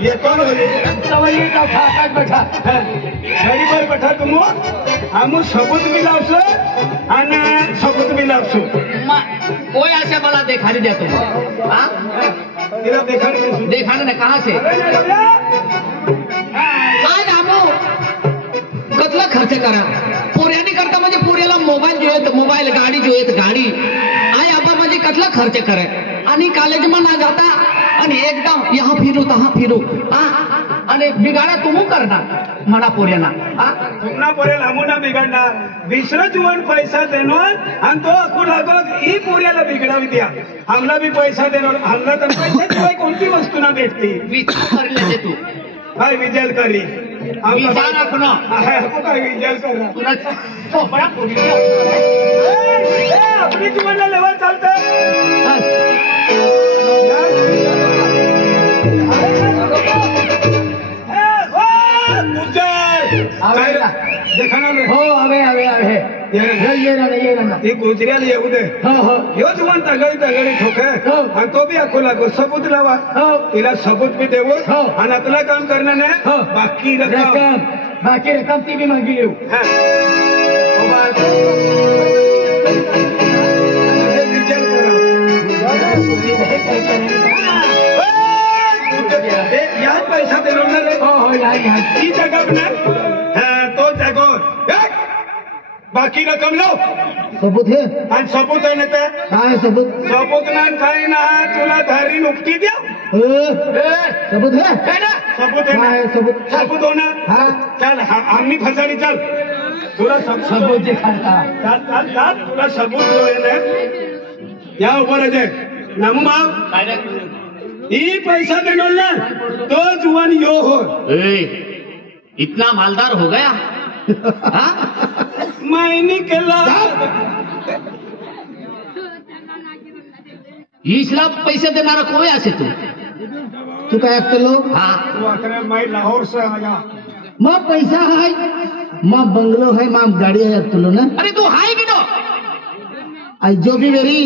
ये कौन हो बैठा गाड़ी पर बैठा तुम हम सबूत भी लावसो आणि सबूत भी लावसो कोई ऐसे मला देखा नहीं देते हाँ तेरा देखा नहीं कहाँ से काय रामू कतला खर्च करा पोऱ्याने करता म्हणजे पोऱ्याला मोबाईल जोयत मोबाईल गाडी जोयत गाडी आई आबा म्हणजे कतला खर्च करे आणि कॉलेज में ना जाता आणि एकदम यहाँ फिरू तहाँ फिरू आणि बिगाड़ा तुम करना मना पोऱ्याना तुमना पोऱ्याला हमना बिघडणार दुसरं जीवन पैसा देणार आणि तो अकू लागो ही पोऱ्याला बिघडावी द्या हमला भी पैसा देणार हमला तर पैशाशिवाय कोणती वस्तू ना भेटती विचार करले दे तू काय विजल करी विचार रखना हमको काय विजल कर तुला चोपडा पोरी अपनी जीवनला लेवल चालतं हो अवे ती गुजऱ्याला येऊ दे ह्योच म्हणता गळी ठोके आणि तो बी अको लागो सबूत लावा तिला सबूत बी देऊ आणि आतला काम करणार नाही बाकी रक्कम ती बी मागी येऊ याच पैसा देणार ती जगब ना तो जगो बाकी रक्कम लो सबूत है आणि सबूत आहे ना ते काय सबूत ना काही ना तुला धारी नुकती द्या सबूत है ना सबूत आहे ना सबूत हो ना चल आम्ही फसाडी चल तुला सबूत दिखाता चाल तुला सबूत जो आहे ना या ऊपर आहे नामू माव ही पैसा देणार ना तो जुवान यो हो इतना मालदार हो गया मैंने केला इसला पैसे देणारा कोई असे तू काय ऐकलो हाँ मैं लाहौर से आया मग पैसा है मग बंगलो है मग गाड़ी है तुलो ना अरे तू हाय की नो आई जो भी मेरी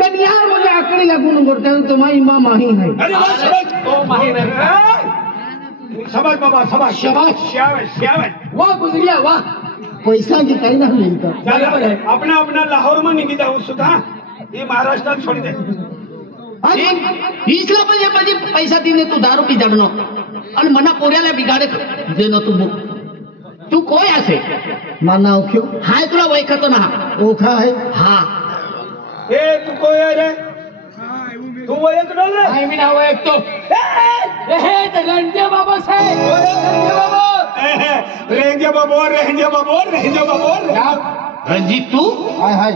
पण यार मुझे आकड़ी लागून बोलते हैं तो मैं माँ माही है अरे तो माही समझ बाबा समझ शाबाश वाह गुजरिया वाह पैसा की काही ना मिळतं अपना अपना लाहौर में निघी जाऊ सुद्धा हे महाराष्ट्रात छोडी दे इसला म्हणजे पैसा दिने तू दारू पी जडनो आणि मना पोऱ्याला बिगाडे देणं तू कोय असे माना ओख्यो हाय तुला ओळखतो ना ओखा आहे हा ए तू कोय रे तू ओळखतो रे हाय मी नाव ओळखतो हे ते रंजे बाबा साहेब रेंजे बाबा रणजित तू हाय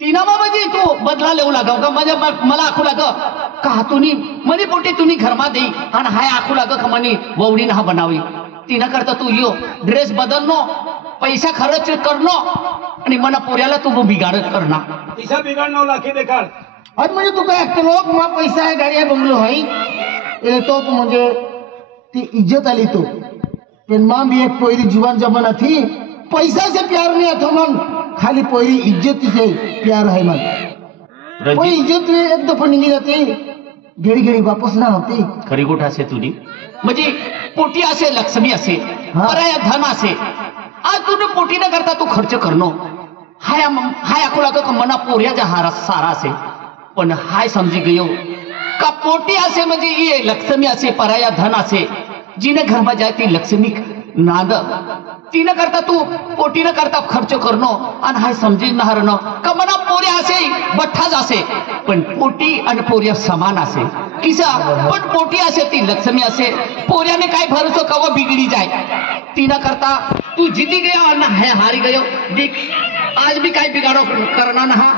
तीना बाबाजी तू बदला लेऊ लागाव का म्हणजे मला आखू लाग का तुम्ही मनी पोटी तुम्ही घरमा देई आणि हाय आखू लाग का मनी ववडी ना बनावी तिना करता तू यो ड्रेस बदलनो पैसा खर्च करनो आणि मना पोऱ्याला तू बिगाडत करना पैसा बिगाडनो लाखी देखाल आज म्हणजे तू काय ऐकतो लोक मग पैसा आहे गाडी आहे बंगलो आहे तो म्हणजे ती इज्जत आली तो पण मां भी एक पोरी जीवन जमाना थी पैसा से प्यार नहीं था मन खाली पोरी इज्जत से प्यार है मन कोई इज्जत एक दफा निघी जाते घडी घडी वापस ना होती खरी गोठ असे तुझी म्हणजे पोटी असे लक्ष्मी असे पराया धन असे आज तुझे पोटी न करता तू खर्च करणं हाय आखोला का मना पोऱ्याचा हारा सारा असे पण हाय समजी गयो का पोटी असे म्हणजे ये लक्ष्मी असे पराया धन असे जिने घर में जाए ती लक्ष्मी नाद तीन करता तू पोटी न करता खर्च करणं आणि हाय समजी नहारणं का मना पोऱ्या असे बठ्ठाच असे पण पोटी आणि पोऱ्या समान असे किसा पण पोटी असे ती लक्ष्मी असे पोऱ्याने काय भरोसा कवा बिगड़ी जाए तीन करता तू जीती गया और ना है हारी गयो देख आज भी काय बिगाड़ो करना ना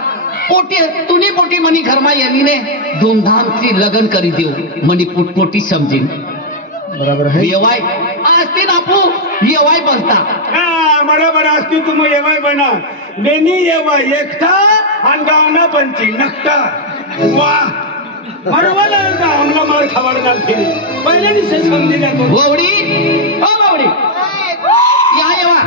पोटी तुनी पोटी मनी घर में यानी ने धूमधाम से लगन करी दियो मनी पोटी समझी बराबर है येवाय आस्ती नापू येवाय बनता बरोबर असती तुम येवाय बना बेनी येवाय एकटा आणि गावना पंची नक्टा वाह बरोबर गावना मार खबर घालते पहिले दिवशी समजी जातो गोवडी ओ गोवडी या येवा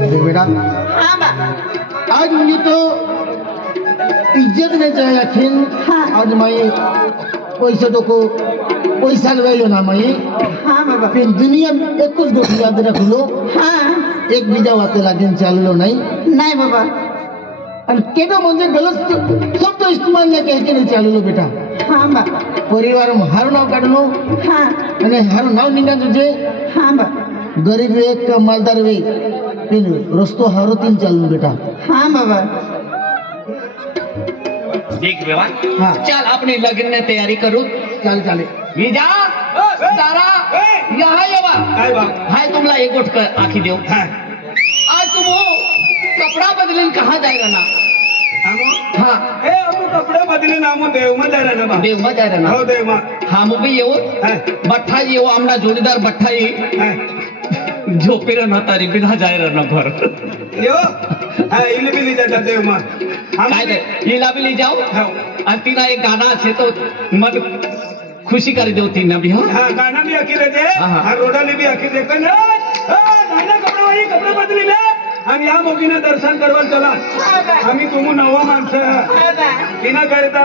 देख बेटा आज मुझे तो इज्जत नहीं चाहिए अखिन आज माई पैसा तो को पैसा लगाइलो ना माई फिर दुनिया में एक कुछ गोष्ट याद रख लो एक बीजा वाते लागेन चाललो नहीं बाबा और केटो म्हणजे गलत शब्द इस्तेमाल नहीं कह के नहीं चाललो बेटा परिवार में हारो नाव काढलो અને હારો નાવ નિંગા तुझे गरीब वे का मालदार वे फिर रस्तो हारो तीन चालू बेटा देख बेवा हाँ। चल अपनी लगन ने तैयारी करू चल चाले विजा सारा यहाँ येवा काय बा हाय तुमला एक गोट कर आखी देव हा आज तुम हो कपड़ा बदलेन कहाँ जाए रहना आमो हाँ ए अमु कपडे बदले नामो देव मध्ये जायला ना बा देव मग जाए रहना हो देव मा हाँ मुबी येऊ हा बठ्ठा येऊ आमना जोडीदार बठ्ठा ये हा झोपे रहना तारी बिना जाए रहना घर यो हा इले बिली जाता देव मा काय रे हिला भी ले जाओ हा आणि तिला एक गाना छे तो मन खुशी कर देव तीन भी हाँ हा गाना भी अखिले दे हा, हा. हा रोडाली भी अखिले दे पण नाना कपडे वाली कपडे बदली ले आणि या मोगीने दर्शन करवाल चला आम्ही तुम्ही नवा माणसं तिना करता